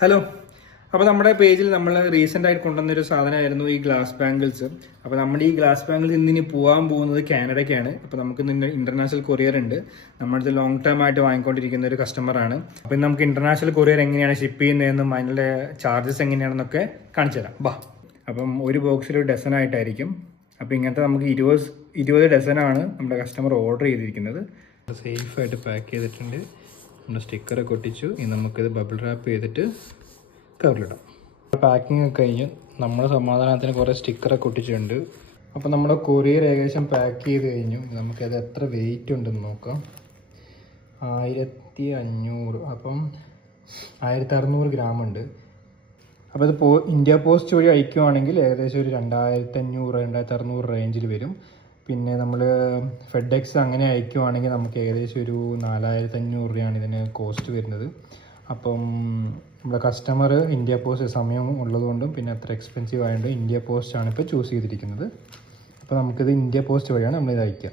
Hello. അപ്പോൾ നമ്മുടെ പേജിൽ നമ്മൾ റീസെൻ്റ് ആയിട്ട് കൊണ്ടുവന്നൊരു സാധനമായിരുന്നു ഈ ഗ്ലാസ് ബാംഗിൾസ്. അപ്പോൾ നമ്മുടെ ഈ ഗ്ലാസ് ബാംഗിൾസ് ഇന്നിനി പോകാൻ പോകുന്നത് കാനഡയ്ക്കാണ്. അപ്പോൾ നമുക്ക് ഇന്ന് ഇന്റർനാഷണൽ കൊറിയർ ഉണ്ട്. നമ്മുടെ ലോങ് ടേം ആയിട്ട് വാങ്ങിക്കൊണ്ടിരിക്കുന്ന ഒരു കസ്റ്റമറാണ്. അപ്പോൾ നമുക്ക് ഇന്റർനാഷണൽ കൊറിയർ എങ്ങനെയാണ് ഷിപ്പ് ചെയ്യുന്നതെന്നും അതിൻ്റെ ചാർജസ് എങ്ങനെയാണെന്നൊക്കെ കാണിച്ചു തരാം. ബാ. അപ്പം ഒരു ബോക്സിൽ ഒരു ഡസൻ ആയിട്ടായിരിക്കും. അപ്പോൾ ഇങ്ങനത്തെ നമുക്ക് 20 ഡസനാണ് നമ്മുടെ കസ്റ്റമർ ഓർഡർ ചെയ്തിരിക്കുന്നത്. സേഫായിട്ട് പാക്ക് ചെയ്തിട്ടുണ്ട്. നമ്മുടെ സ്റ്റിക്കറൊക്കെ ഒട്ടിച്ചു. ഇനി നമുക്കിത് ബബിൾ റാപ്പ് ചെയ്തിട്ട് കവറിലിടാം. പാക്കിംഗ് ഒക്കെ കഴിഞ്ഞ് നമ്മുടെ സമാധാനത്തിന് കുറേ സ്റ്റിക്കറൊക്കെ ഒട്ടിച്ചിട്ടുണ്ട്. അപ്പോൾ നമ്മുടെ കൊറിയർ ഏകദേശം പാക്ക് ചെയ്ത് കഴിഞ്ഞു. നമുക്കത് എത്ര വെയിറ്റ് ഉണ്ടെന്ന് നോക്കാം. 1500, അപ്പം 1600 ഗ്രാം ഉണ്ട്. അപ്പോൾ ഇത് ഇന്ത്യ പോസ്റ്റ് വഴി അയക്കുകയാണെങ്കിൽ ഏകദേശം ഒരു 2500-2600 റേഞ്ചിൽ വരും. പിന്നെ നമ്മൾ ഫെഡെക്സ് അങ്ങനെ അയക്കുകയാണെങ്കിൽ നമുക്ക് ഏകദേശം ഒരു 4500 രൂപയാണ് ഇതിന് കോസ്റ്റ് വരുന്നത്. അപ്പം നമ്മുടെ കസ്റ്റമർ ഇന്ത്യ പോസ്റ്റ് സമയം ഉള്ളതുകൊണ്ടും പിന്നെ അത്ര എക്സ്പെൻസീവ് ആയതുകൊണ്ട് ഇന്ത്യ പോസ്റ്റാണ് ഇപ്പോൾ ചൂസ് ചെയ്തിരിക്കുന്നത്. അപ്പോൾ നമുക്കിത് ഇന്ത്യ പോസ്റ്റ് വഴിയാണ് നമ്മളിത് അയക്കുക.